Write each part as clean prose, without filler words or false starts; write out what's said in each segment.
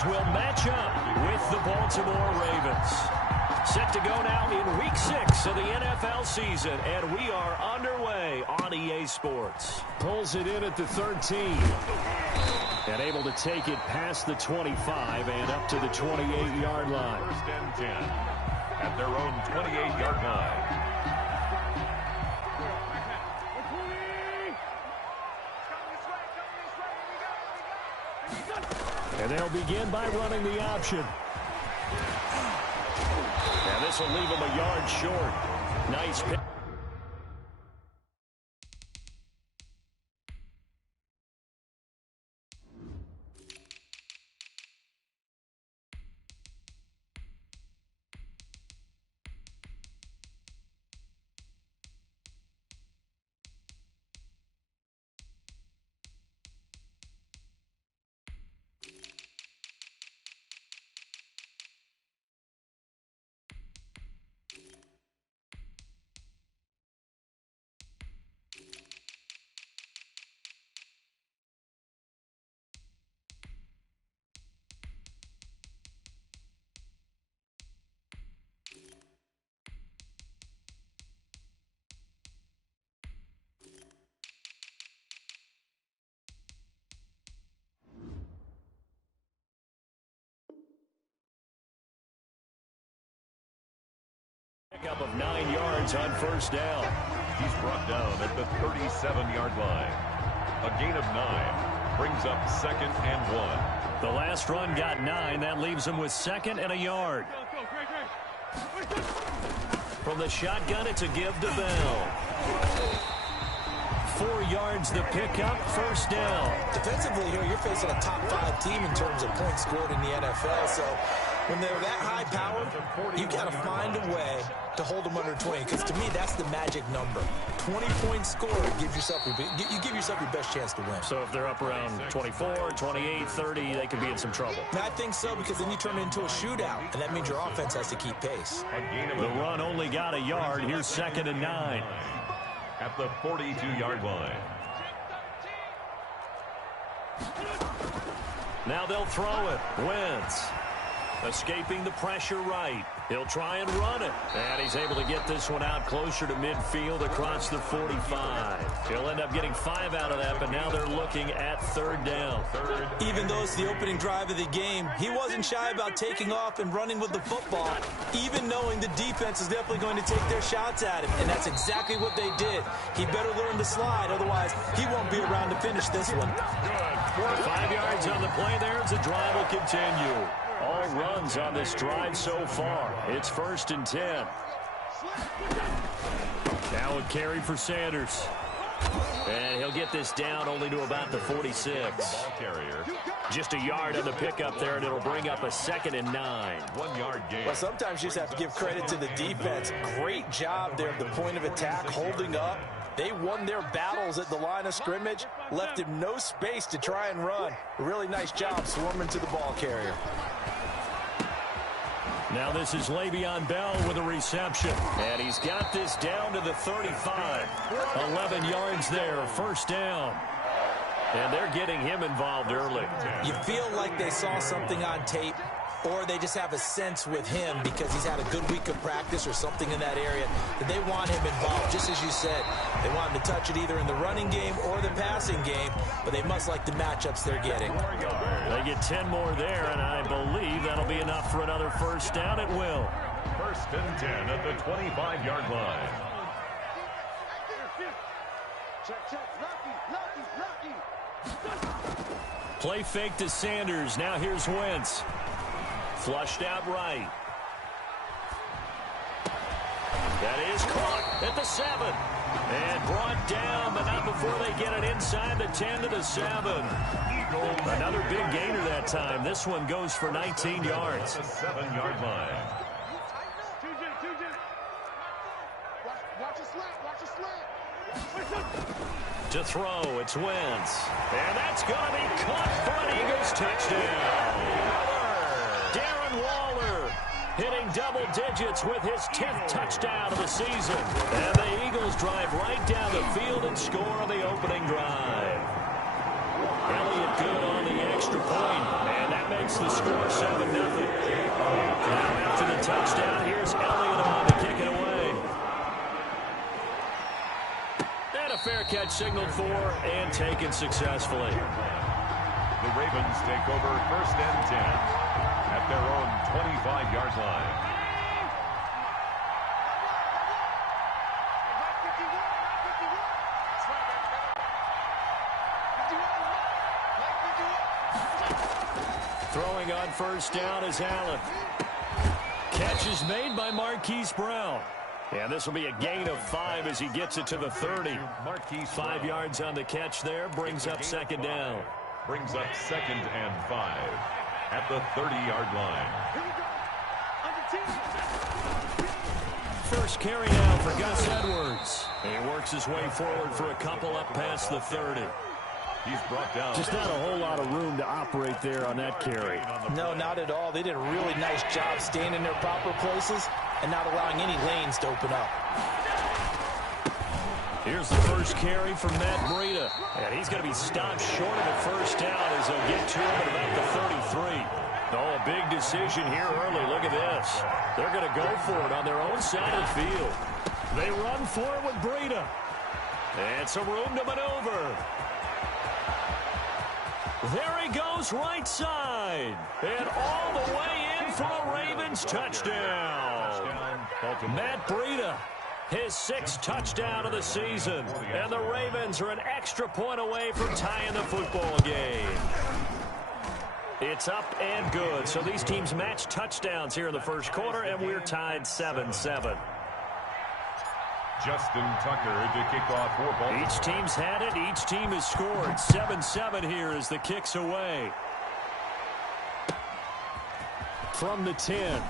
Eagles will match up with the Baltimore Ravens. Set to go now in Week 6 of the NFL season, and we are underway on EA Sports. Pulls it in at the 13. And able to take it past the 25 and up to the 28-yard line. First and 10 at their own 28-yard line. And they'll begin by running the option. And this will leave him a yard short. Nice pick. Pickup of 9 yards on first down. He's brought down at the 37-yard line. A gain of 9 brings up 2nd and 1. The last run got 9. That leaves him with 2nd and a yard. From the shotgun, it's a give to Bell. 4 yards the pickup, first down. Defensively here, you're facing a top 5 team in terms of points scored in the NFL. So when they're that high powered, you've got to find a way to hold them under 20. Because to me, that's the magic number. 20 points scored gives yourself you give yourself your best chance to win. So if they're up around 24, 28, 30, they could be in some trouble. And I think so, because then you turn it into a shootout, and that means your offense has to keep pace. The run only got a yard. Here's 2nd and 9. At the 42-yard line. Now they'll throw it. Wentz escaping the pressure right. He'll try and run it. And he's able to get this one out closer to midfield across the 45. He'll end up getting 5 out of that, but now they're looking at 3rd down. Even though it's the opening drive of the game, he wasn't shy about taking off and running with the football, even knowing the defense is definitely going to take their shots at him. And that's exactly what they did. He better learn to slide, otherwise he won't be around to finish this one. 5 yards on the play there as the drive will continue. All runs on this drive so far. It's 1st and 10. Now a carry for Sanders. And he'll get this down only to about the 46. Ball carrier. Just a yard on the pickup there, and it'll bring up a 2nd and 9. 1 yard gain. Well, sometimes you just have to give credit to the defense. Great job there at the point of attack, holding up. They won their battles at the line of scrimmage, left him no space to try and run. A really nice job swarming to the ball carrier. Now this is Le'Veon Bell with a reception. And he's got this down to the 35. 11 yards there, 1st down. And they're getting him involved early. You feel like they saw something on tape, or they just have a sense with him because he's had a good week of practice or something in that area that they want him involved. Just as you said, they want him to touch it either in the running game or the passing game, but they must like the matchups they're getting. They get 10 more there, and I believe that'll be enough for another 1st down. It will. 1st and 10 at the 25-yard line. Play fake to Sanders. Now here's Wentz. Flushed out right. That is caught at the 7. And brought down, but not before they get it inside the 10 to the 7. Another big gainer that time. This one goes for 19 yards. The 7-yard line. To throw, it's Wentz. And that's going to be caught for an Eagles touchdown. Darren Waller hitting double digits with his 10th touchdown of the season. And the Eagles drive right down the field and score on the opening drive. Elliott good on the extra point. And that makes the score 7-0. Now after the touchdown, here's Elliott on to kick it away. And a fair catch signaled for and taken successfully. The Ravens take over 1st and 10 at their own 25-yard line. Throwing on 1st down is Allen. Catch is made by Marquise Brown. And this will be a gain of 5 as he gets it to the 30. 5 yards on the catch there, brings up 2nd down. Brings up 2nd and 5 at the 30-yard line. First carry now for Gus Edwards. He works his way forward for a couple up past the 30. He's brought down. Just not a whole lot of room to operate there on that carry. No, not at all. They did a really nice job staying in their proper places and not allowing any lanes to open up. Here's the first carry from Matt Breida. And he's going to be stopped short of the 1st down as they'll get to him at about the 33. Oh, a big decision here early. Look at this. They're going to go for it on their own side of the field. They run for it with Breida. And some room to maneuver. There he goes right side. And all the way in for a Ravens touchdown. Matt Breida, his 6th touchdown of the season. And the Ravens are an extra point away from tying the football game. It's up and good. So these teams match touchdowns here in the 1st quarter, and we're tied 7-7. Justin Tucker to kick off for Baltimore. Each team's had it. Each team has scored. 7-7 here as the kick's away. From the 10.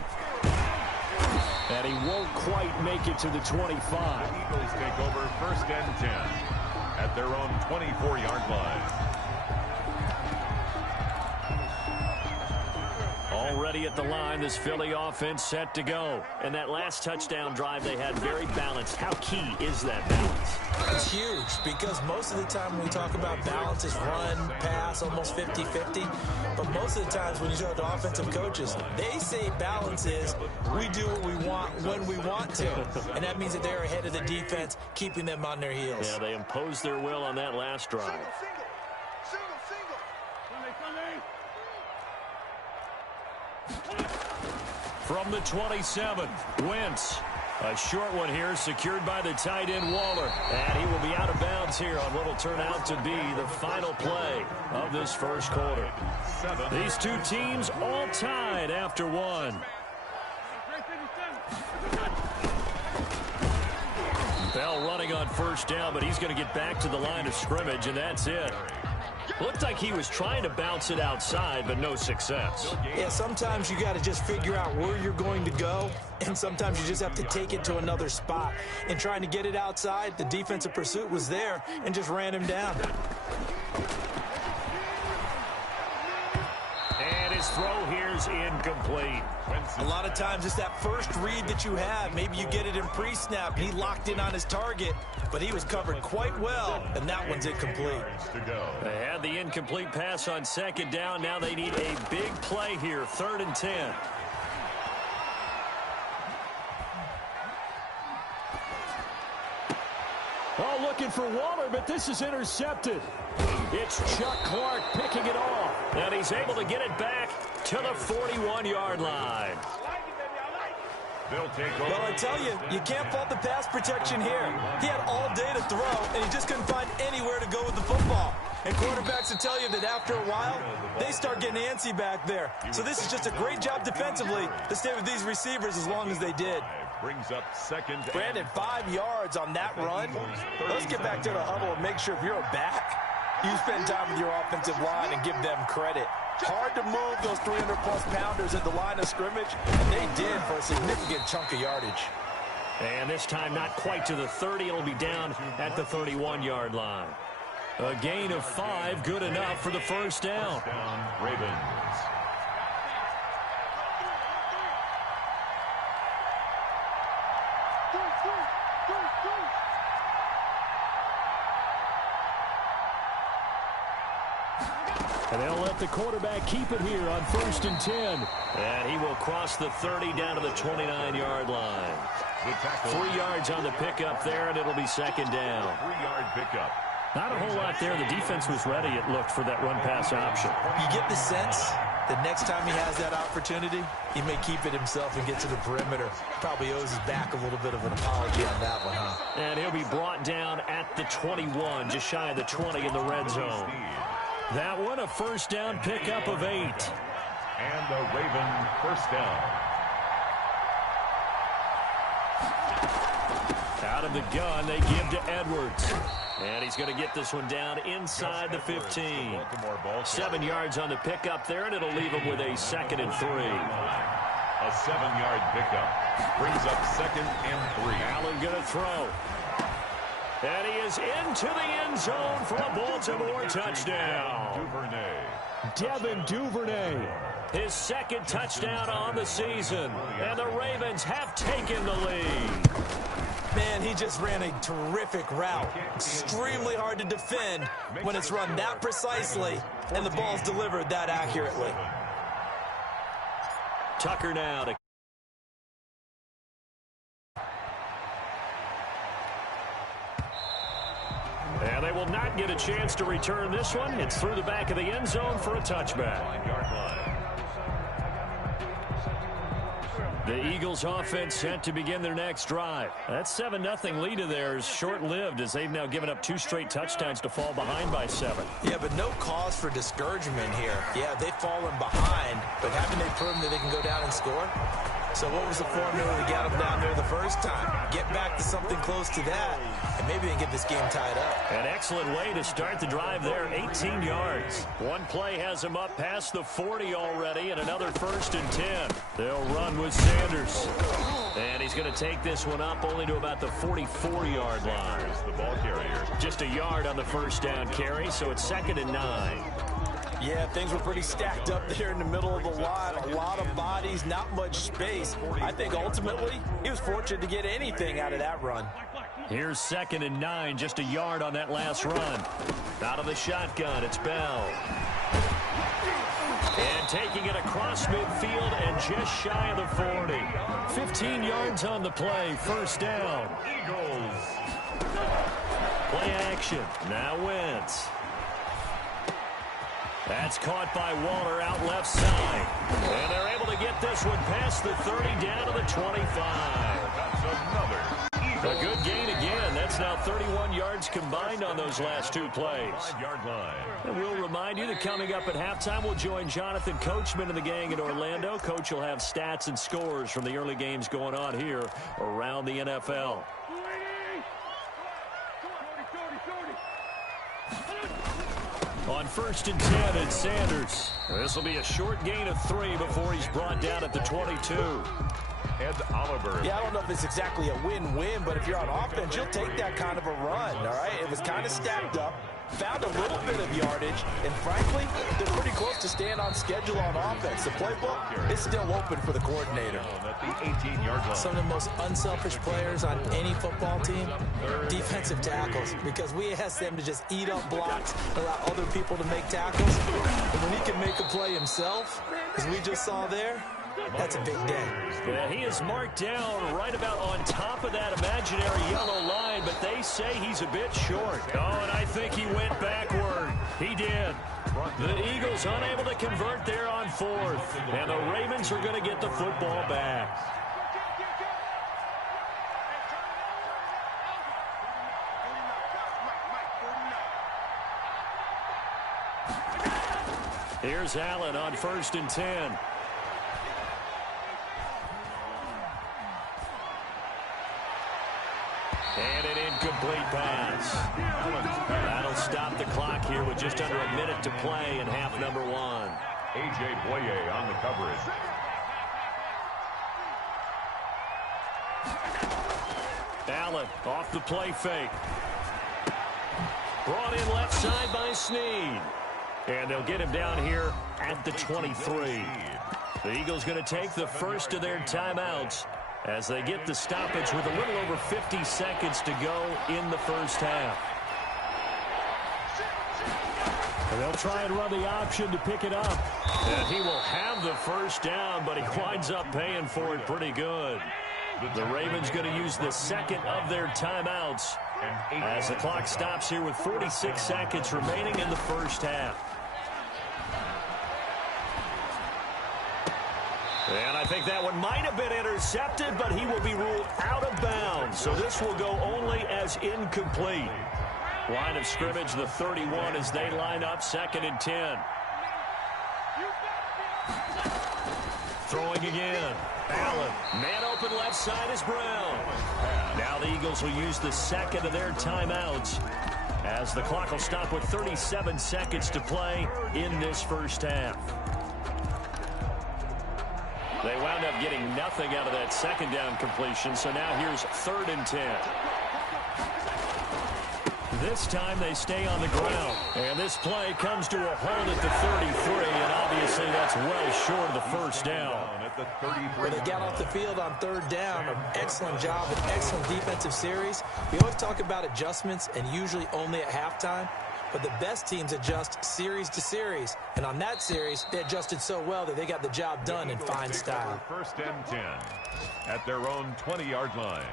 And he won't quite make it to the 25. Eagles take over 1st and 10 at their own 24-yard line. Already at the line, this Philly offense set to go. And that last touchdown drive they had very balanced. How key is that balance? It's huge because most of the time when we talk about balance, it's run, pass, almost 50-50. But most of the times when you talk to offensive coaches, they say balance is we do what we want when we want to. And that means that they're ahead of the defense, keeping them on their heels. Yeah, they imposed their will on that last drive. From the 27, Wentz. A short one here, secured by the tight end Waller. And he will be out of bounds here on what will turn out to be the final play of this 1st quarter. These two teams all tied after 1. Bell running on 1st down, but he's going to get back to the line of scrimmage, and that's it. Looked like he was trying to bounce it outside, but no success. Yeah, sometimes you got to just figure out where you're going to go, and sometimes you just have to take it to another spot. And trying to get it outside, the defensive pursuit was there and just ran him down. And his throw here's incomplete. A lot of times it's that first read that you have. Maybe you get it in pre-snap, and he locked in on his target, but he was covered quite well, and that one's incomplete. They had the incomplete pass on 2nd down. Now they need a big play here, 3rd and 10. Oh, looking for Waller, but this is intercepted. It's Chuck Clark picking it off. And he's able to get it back to the 41-yard line. Well, I tell you, you can't fault the pass protection here. He had all day to throw, and he just couldn't find anywhere to go with the football. And quarterbacks will tell you that after a while, they start getting antsy back there. So this is just a great job defensively to stay with these receivers as long as they did. Brings up 2nd. Brandon, 5 yards on that run. Let's get back to the huddle and make sure if you're a back, you spend time with your offensive line and give them credit. Hard to move those 300-plus pounders at the line of scrimmage, and they did for a significant chunk of yardage. And this time not quite to the 30. It'll be down at the 31-yard line. A gain of 5, good enough for the 1st down. Ravens. And And they'll let the quarterback keep it here on 1st and 10. And he will cross the 30 down to the 29-yard line. 3 yards on the pickup there, and it'll be 2nd down. 3-yard pickup. Not a whole lot there. The defense was ready, it looked, for that run-pass option. You get the sense that next time he has that opportunity, he may keep it himself and get to the perimeter. Probably owes his back a little bit of an apology on that one, huh? And he'll be brought down at the 21, just shy of the 20 in the red zone. That one, a 1st down pickup of 8. And the Raven 1st down. Out of the gun, they give to Edwards. And he's going to get this one down inside the 15. 7 yards on the pickup there, and it'll leave him with a 2nd and 3. A 7-yard pickup brings up 2nd and 3. Allen going to throw. And he is into the end zone for a Baltimore touchdown. Duvernay. Devin Duvernay. His 2nd touchdown on the season. And the Ravens have taken the lead. Man, he just ran a terrific route. Extremely hard to defend when it's run that precisely and the ball's delivered that accurately. Tucker now to and they will not get a chance to return this one. It's through the back of the end zone for a touchback. The Eagles offense set to begin their next drive. That 7-0 lead of theirs short-lived as they've now given up 2 straight touchdowns to fall behind by 7. Yeah, but no cause for discouragement here. Yeah, they've fallen behind, but haven't they proven that they can go down and score? So what was the formula to get them down there the first time? Get back to something close to that, and maybe they can get this game tied up. An excellent way to start the drive there, 18 yards. One play has them up past the 40 already, and another 1st and 10. They'll run with Sanders. And he's going to take this one up only to about the 44-yard line. The ball carrier. Just a yard on the 1st down carry, so it's 2nd and 9. Yeah, things were pretty stacked up there in the middle of the line. A lot of bodies, not much space. I think ultimately he was fortunate to get anything out of that run. Here's 2nd and 9, just a yard on that last run. Out of the shotgun, it's Bell. And taking it across midfield and just shy of the 40. 15 yards on the play, 1st down. Eagles. Play action, now Wentz. That's caught by Waller out left side. And they're able to get this one past the 30 down to the 25. That's another Eagle. A good gain again. That's now 31 yards combined on those last 2 plays. 5-yard line. And we'll remind you that coming up at halftime, we'll join Jonathan Coachman and the gang in Orlando. Coach will have stats and scores from the early games going on here around the NFL. On 1st and 10, it's Sanders. This will be a short gain of 3 before he's brought down at the 22. Ed Oliver. Yeah, I don't know if it's exactly a win-win, but if you're on offense, you'll take that kind of a run, all right? It was kind of stacked up, found a little bit of yardage, and frankly, they're pretty close to staying on schedule on offense. The playbook is still open for the coordinator. At the 18-yard line. Some of the most unselfish players on any football team, defensive tackles, because we ask them to just eat up blocks, allow other people to make tackles. And when he can make a play himself, as we just saw there, that's a big day. Yeah, he is marked down right about on top of that imaginary yellow line, but they say he's a bit short. Oh, and I think he went backward. He did. The Eagles unable to convert there on 4th, and the Ravens are going to get the football back. Here's Allen on 1st and 10. And an incomplete pass. That'll stop the clock here with just under a minute to play in half number 1. A.J. Boye on the coverage. Allen off the play fake. Brought in left side by Snead. And they'll get him down here at the 23. The Eagles going to take the first of their timeouts as they get the stoppage with a little over 50 seconds to go in the first half. They'll try and run the option to pick it up. And he will have the first down, but he winds up paying for it pretty good. The Ravens going to use the second of their timeouts as the clock stops here with 46 seconds remaining in the first half. And I think that one might have been intercepted, but he will be ruled out of bounds. So this will go only as incomplete. Line of scrimmage, the 31, as they line up, 2nd and 10. Throwing again. Allen. Man open left side is Brown. Now the Eagles will use the second of their timeouts as the clock will stop with 37 seconds to play in this first half. They wound up getting nothing out of that second down completion, so now here's 3rd and 10. This time they stay on the ground. And this play comes to a halt at the 33, and obviously that's well short of the first down. When they got off the field on 3rd down, an excellent job, an excellent defensive series. We always talk about adjustments, and usually only at halftime. But the best teams adjust series to series. And on that series, they adjusted so well that they got the job done in fine style. 1st and 10 at their own 20-yard line.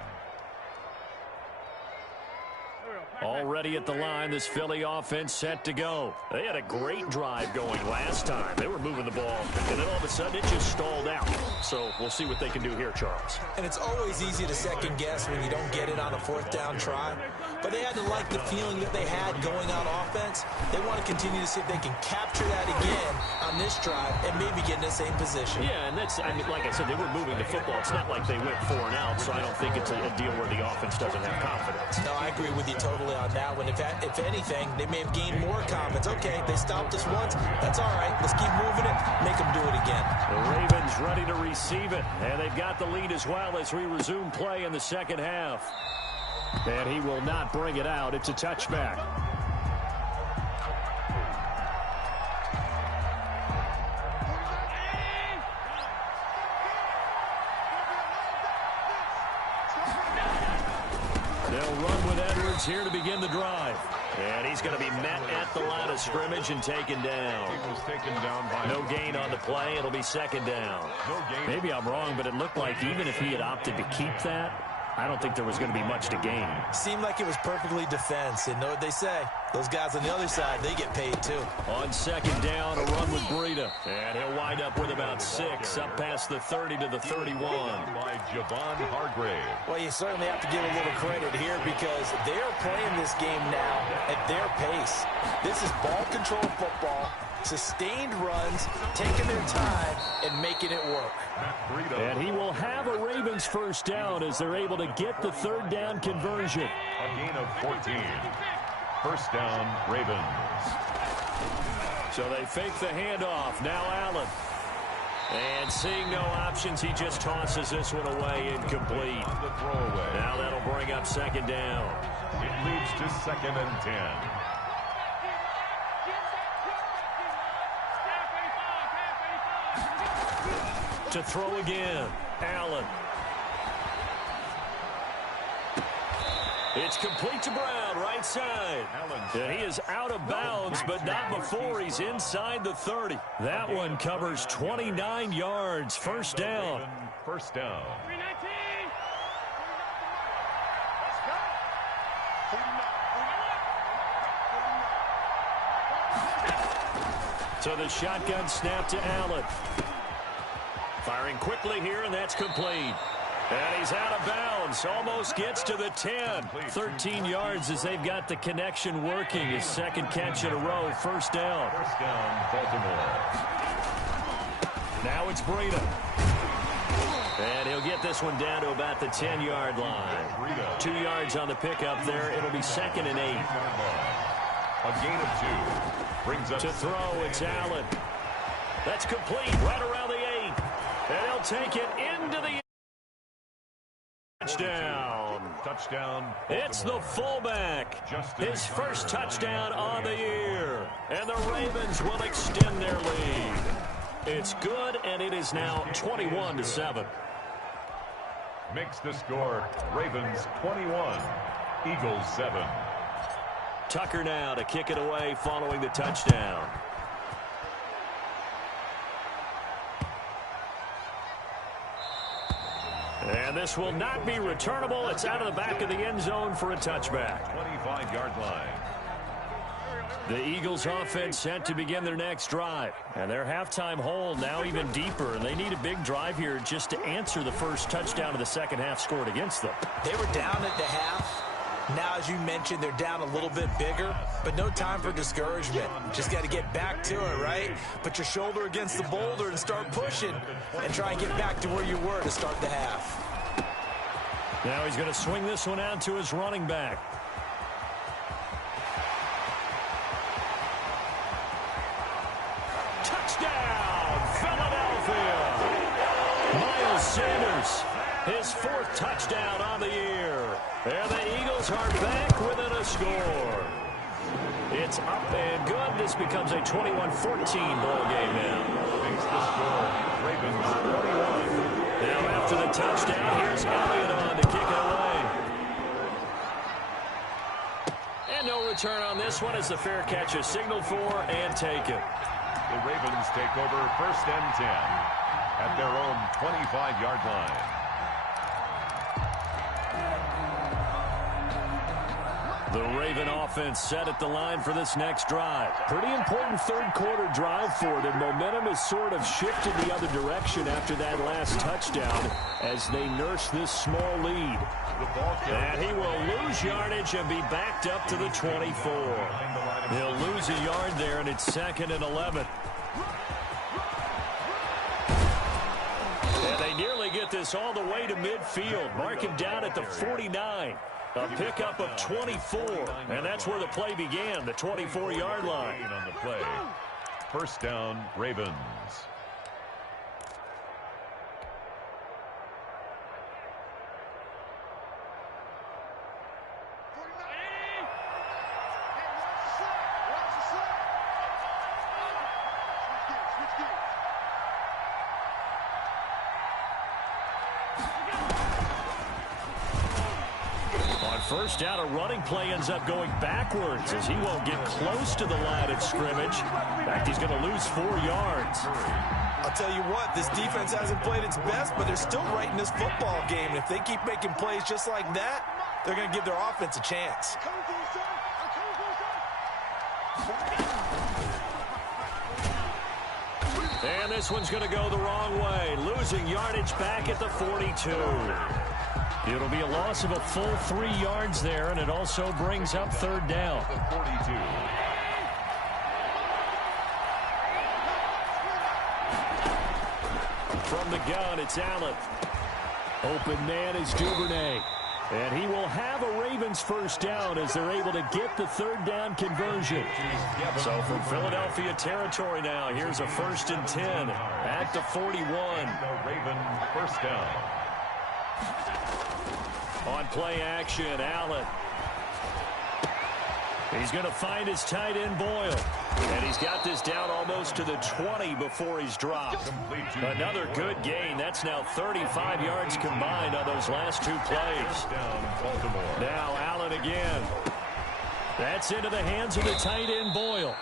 Already at the line, this Philly offense set to go. They had a great drive going last time. They were moving the ball, and then all of a sudden it just stalled out. So we'll see what they can do here, Charles. And it's always easy to second guess when you don't get it on a 4th down try. But they had to like the feeling that they had going on offense. They want to continue to see if they can capture that again on this drive and maybe get in the same position. Yeah, and that's, I mean, like I said, they were moving the football. It's not like they went 4 and out, so I don't think it's a deal where the offense doesn't have confidence. No, I agree with you totally on that one. If anything, they may have gained more confidence. Okay, they stopped us once. That's all right. Let's keep moving it. Make them do it again. The Ravens ready to receive it, and they've got the lead as well as we resume play in the second half. And he will not bring it out. It's a touchback. They'll run with Edwards here to begin the drive. And he's going to be met at the line of scrimmage and taken down. He was taken down by no gain on the play. It'll be 2nd down. No gain. Maybe I'm wrong, but it looked like even if he had opted to keep that, I don't think there was going to be much to gain. Seemed like it was perfectly defense. And know what they say? Those guys on the other side, they get paid too. On 2nd down, a run with Breida. And he'll wind up with about 6, up past the 30 to the 31. By Javon Hargrave. Well, you certainly have to give a little credit here because they're playing this game now at their pace. This is ball control football, sustained runs, taking their time, and making it work. And he will have a Ravens first down as they're able to get the 3rd down conversion. A gain of 14. First down, Ravens. So they fake the handoff. Now Allen. And seeing no options, he just tosses this one away, incomplete. The throwaway. Now that'll bring up 2nd down. It leads to 2nd and 10. To throw again. Allen. It's complete to Brown, right side. And he is out of bounds, but not before he's inside the 30. That one covers 29 yards. First down. First down. So the shotgun snap to Allen. Firing quickly here, and that's complete. And he's out of bounds. Almost gets to the 10. 13 yards as they've got the connection working. His 2nd catch in a row. First down. First down, Baltimore. Now it's Breida. And he'll get this one down to about the 10-yard line. 2 yards on the pickup there. It'll be 2nd and 8. A gain of 2. Brings up to throw, it's Allen. That's complete right around the 8. And he'll take it into the touchdown. Touchdown. It's the fullback. His first touchdown on the year. And the Ravens will extend their lead. It's good, and it is now 21-7. Makes the score Ravens 21, Eagles 7. Tucker now to kick it away following the touchdown. And this will not be returnable. It's out of the back of the end zone for a touchback. 25-yard line. The Eagles offense set to begin their next drive. And their halftime hole now even deeper. And they need a big drive here just to answer the first touchdown of the second half scored against them. They were down at the half. Now, as you mentioned, they're down a little bit bigger, but no time for discouragement. Just got to get back to it, right? Put your shoulder against the boulder and start pushing and try and get back to where you were to start the half. Now he's going to swing this one out to his running back. Touchdown, Philadelphia! Miles Sanders, his 4th touchdown on the year. And the Eagles are back within a score. It's up and good. This becomes a 21-14 ball game now. Makes the score. Ravens 21. Now after the touchdown, here's Elliott on to kick it away. And no return on this one as the fair catch is signaled for and taken. The Ravens take over 1st and 10 at their own 25-yard line. The Raven offense set at the line for this next drive. Pretty important third-quarter drive for them. Momentum has sort of shifted the other direction after that last touchdown as they nurse this small lead. And he will lose yardage and be backed up to the 24. He'll lose a yard there, and it's 2nd and 11. And they nearly get this all the way to midfield. Mark him down at the 49. A pickup of 24, and that's where the play began, the 24-yard line. On the play. 1st down, Ravens. First down, a running play ends up going backwards as he won't get close to the line of scrimmage. In fact, he's going to lose 4 yards. I'll tell you what, this defense hasn't played its best, but they're still right in this football game. And if they keep making plays just like that, they're going to give their offense a chance. And this one's going to go the wrong way, losing yardage back at the 42. It'll be a loss of a full 3 yards there, and it also brings up 3rd down. 42. From the gun, it's Allen. Open man is Duvernay. And he will have a Ravens 1st down as they're able to get the 3rd down conversion. So from Philadelphia territory now, here's a 1st and 10 at the 41. Raven 1st down. On play action, Allen. He's going to find his tight end, Boyle. And he's got this down almost to the 20 before he's dropped. Another good gain. That's now 35 yards combined on those last 2 plays. Now Allen again. That's into the hands of the tight end, Boyle.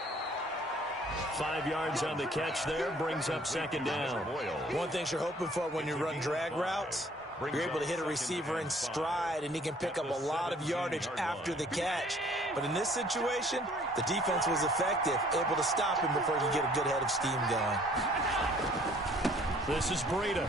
5 yards on the catch there. Brings up 2nd down. One thing you're hoping for when you run drag routes, you're able to hit a receiver in stride, and he can pick up a lot of yardage after the catch. But in this situation, the defense was effective, able to stop him before he could get a good head of steam going. This is Breida.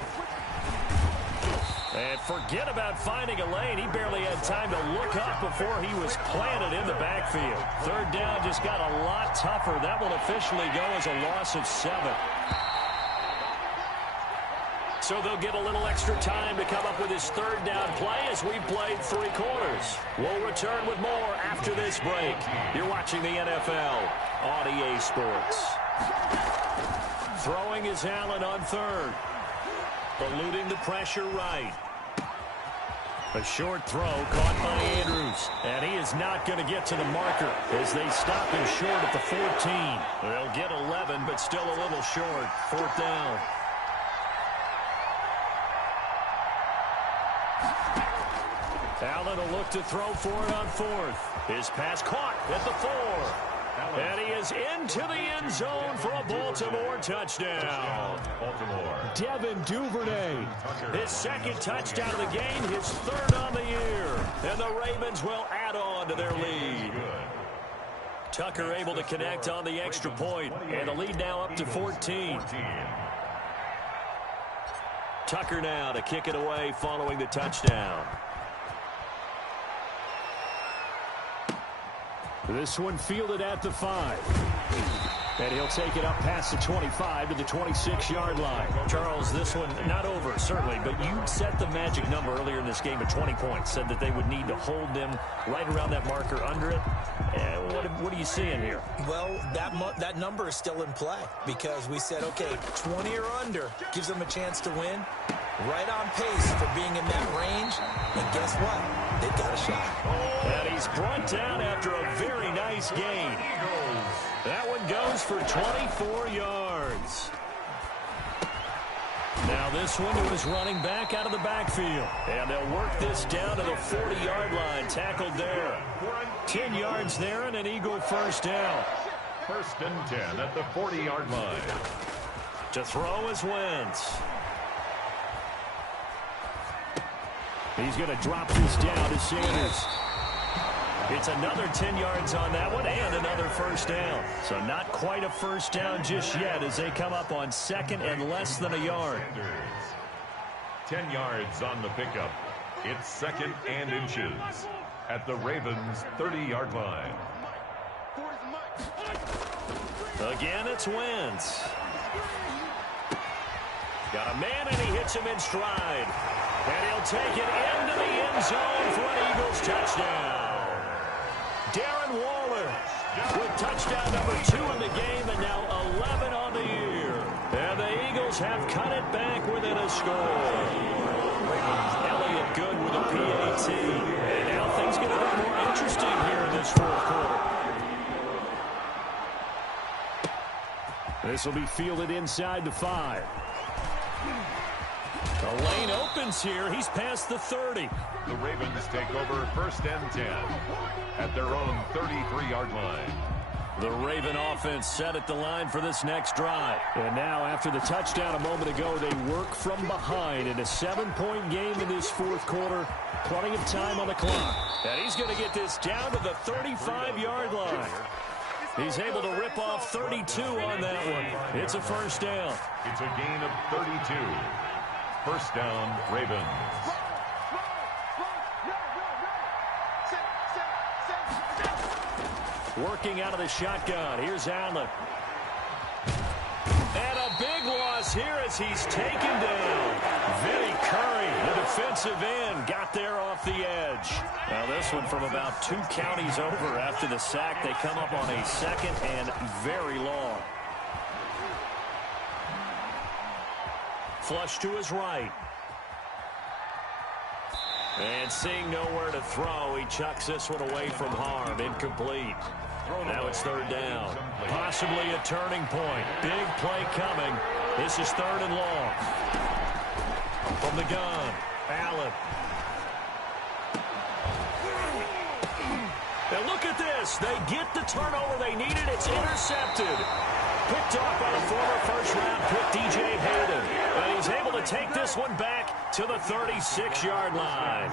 And forget about finding a lane. He barely had time to look up before he was planted in the backfield. 3rd down just got a lot tougher. That will officially go as a loss of 7. So they'll get a little extra time to come up with his 3rd down play as we played 3 quarters. We'll return with more after this break. You're watching the NFL on EA Sports. Throwing is Allen on 3rd. Eluding the pressure right. A short throw caught by Andrews. And he is not going to get to the marker as they stop him short at the 14. They'll get 11, but still a little short. 4th down. Allen will look to throw for it on fourth. His pass caught at the 4. And he is into the end zone for a Baltimore touchdown. Devin Duvernay, his second touchdown of the game, his third on the year. And the Ravens will add on to their lead. Tucker able to connect on the extra point, and the lead now up to 14. Tucker now to kick it away following the touchdown. This one fielded at the 5. And he'll take it up past the 25 to the 26-yard line. Charles, this one not over, certainly, but you set the magic number earlier in this game at 20 points. Said that they would need to hold them right around that marker under it. What are you seeing here? Well, that number is still in play because we said, okay, 20 or under gives them a chance to win. Right on pace for being in that range. And guess what? They've got a shot. And he's brought down after a very nice gain. That one goes for 24 yards. Now this one to his running back out of the backfield. And they'll work this down to the 40-yard line. Tackled there. 10 yards there and an Eagle first down. 1st and 10 at the 40-yard line. To throw is Wentz. He's going to drop this down to Sanders. It's another 10 yards on that one and another first down. So not quite a first down just yet as they come up on 2nd and less than a yard. 10 yards on the pickup. It's 2nd and inches at the Ravens' 30-yard line. Again, it's Wentz. Got a man and he hits him in stride. And he'll take it into the end zone for an Eagles touchdown. Darren Waller with touchdown number 2 in the game and now 11 on the year. And the Eagles have cut it back within a score. Elliott good with a PAT. And now things get a little more interesting here in this 4th quarter. This will be fielded inside the 5. The lane opens here. He's past the 30. The Ravens take over 1st and 10 at their own 33-yard line. The Raven offense set at the line for this next drive. And now after the touchdown a moment ago, they work from behind in a 7-point game in this 4th quarter. Plenty of time on the clock. And he's going to get this down to the 35-yard line. He's able to rip off 32 on that one. It's a first down. It's a gain of 32. First down, Ravens. Working out of the shotgun. Here's Allen. And a big loss here as he's taken down. Vinny Curry, the defensive end, got there off the edge. Now this one from about 2 counties over after the sack. They come up on a 2nd and very long. Flush to his right. And seeing nowhere to throw, he chucks this one away from harm. Incomplete. Now it's 3rd down. Possibly a turning point. Big play coming. This is 3rd and long. From the gun, Allen. And look at this. They get the turnover they needed. It's intercepted. Picked off by the former first-round pick, DJ Hayden. And he's able to take this one back to the 36-yard line.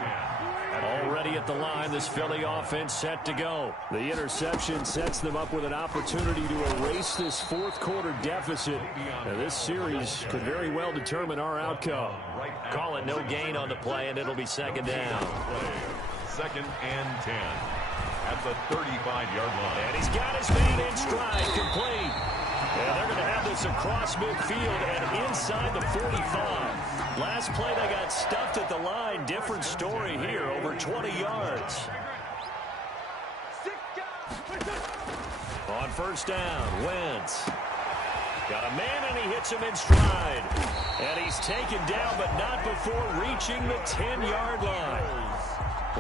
Already at the line, this Philly offense set to go. The interception sets them up with an opportunity to erase this 4th quarter deficit. And this series could very well determine our outcome. Call it no gain on the play, and it'll be 2nd down. 2nd and 10 at the 35-yard line. And he's got his man in stride, complete. And they're going to have this across midfield and inside the 45. Last play, they got stuffed at the line. Different story here, over 20 yards. On first down, Wentz. Got a man, and he hits him in stride. And he's taken down, but not before reaching the 10-yard line.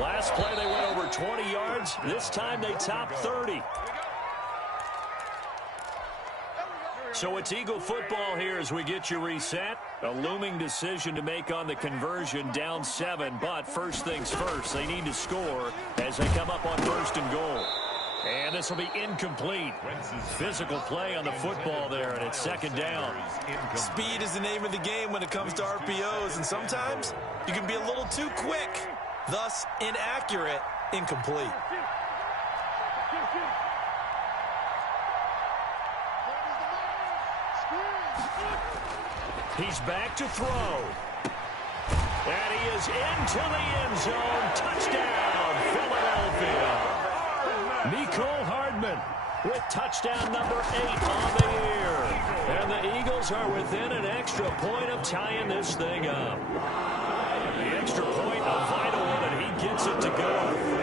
Last play, they went over 20 yards. This time, they topped 30. So it's Eagle football here as we get you reset. A looming decision to make on the conversion, down 7. But first things first, they need to score as they come up on 1st and goal. And this will be incomplete. Physical play on the football there, and it's 2nd down. Speed is the name of the game when it comes to RPOs, and sometimes you can be a little too quick, thus inaccurate, incomplete. He's back to throw. And he is into the end zone. Touchdown, Philadelphia. Nicole Hardman with touchdown number 8 on the year. And the Eagles are within an extra point of tying this thing up. The extra point, a vital one, and he gets it to go.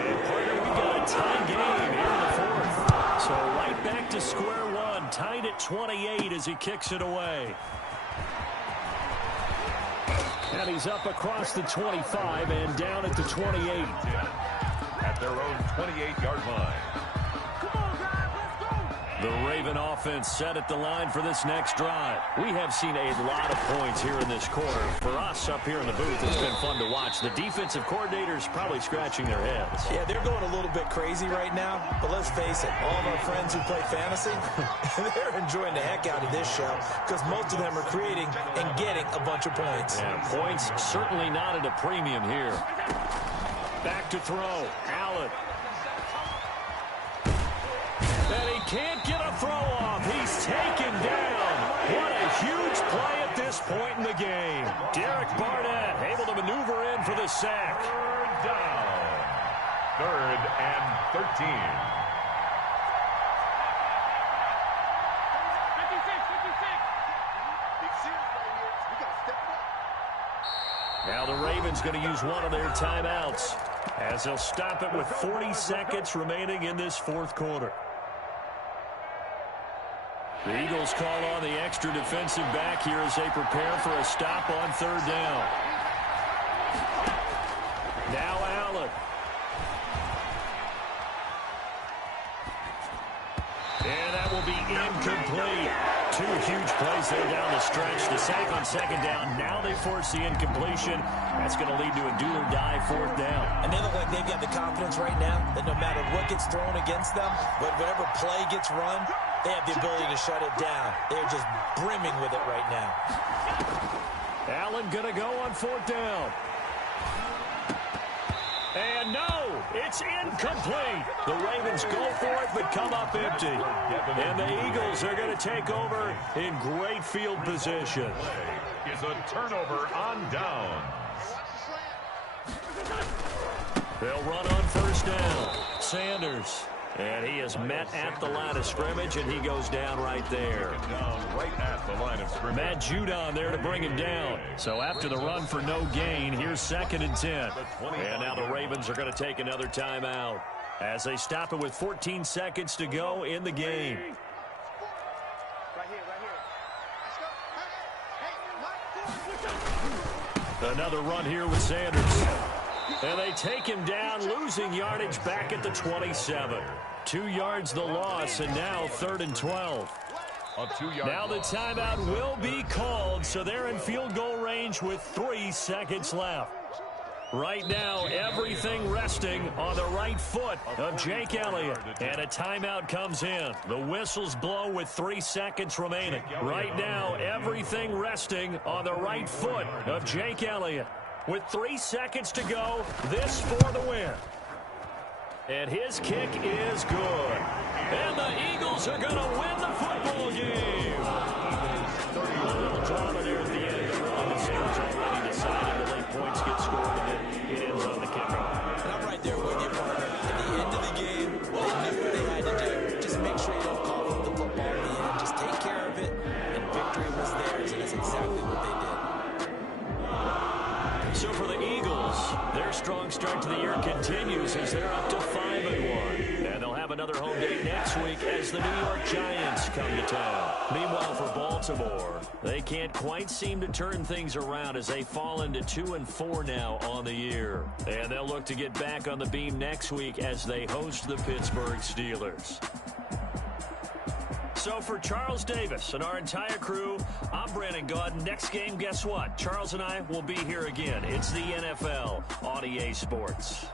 And partner, we got a tie game here in the 4th. So right back to square one, tied at 28 as he kicks it away. And he's up across the 25 and down at the 28. At their own 28-yard line. The Raven offense set at the line for this next drive. We have seen a lot of points here in this quarter. For us up here in the booth, it's been fun to watch. The defensive coordinators probably scratching their heads. Yeah, they're going a little bit crazy right now. But let's face it, all of our friends who play fantasy, they're enjoying the heck out of this show because most of them are creating and getting a bunch of points. Yeah, points certainly not at a premium here. Back to throw. Allen. And he can't get a throw off. He's taken down. What a huge play at this point in the game. Derek Barnett able to maneuver in for the sack. 3rd down. 3rd and 13. 56. Now the Ravens going to use one of their timeouts as they'll stop it with 40 seconds remaining in this 4th quarter. The Eagles call on the extra defensive back here as they prepare for a stop on 3rd down. Now Allen. And that will be incomplete. 2 huge plays there down the stretch. The sack on 2nd down. Now they force the incompletion. That's going to lead to a do-or-die 4th down. And they look like they've got the confidence right now that no matter what gets thrown against them, whatever play gets run, they have the ability to shut it down. They're just brimming with it right now. Allen going to go on 4th down. And no, it's incomplete. The Ravens go for it but come up empty. And the Eagles are going to take over in great field position. Is a turnover on downs. They'll run on 1st down. Sanders. And he is met at the line of scrimmage, and he goes down right there. Down right at the line of scrimmage. Matt Judon there to bring him down. So after the run for no gain, here's 2nd and 10. And now the Ravens are going to take another timeout as they stop it with 14 seconds to go in the game. Right here. Let's go. Another run here with Sanders. And they take him down, losing yardage back at the 27. 2 yards the loss, and now 3rd and 12. Now the timeout will be called, so they're in field goal range with 3 seconds left. Right now, everything resting on the right foot of Jake Elliott. And a timeout comes in. The whistles blow with 3 seconds remaining. Right now, everything resting on the right foot of Jake Elliott. With 3 seconds to go, this for the win. And his kick is good. And the Eagles are going to win the football game. A little drama there at the end. The series already decided. The late points get scored, and then it ends on the kickoff. And I'm right there with you, partner. At the end of the game, they knew what they had to do. Just make sure you don't call for the football at the end. Just take care of it, and victory was theirs, and that's exactly what they did. So for the Eagles, their strong start to the year continues as they're up to 5-1. And they'll have another home date next week as the New York Giants come to town. Meanwhile, for Baltimore, they can't quite seem to turn things around as they fall into 2-4 now on the year. And they'll look to get back on the beam next week as they host the Pittsburgh Steelers. So for Charles Davis and our entire crew, I'm Brandon Gaudin. Next game, guess what? Charles and I will be here again. It's the NFL on EA Sports.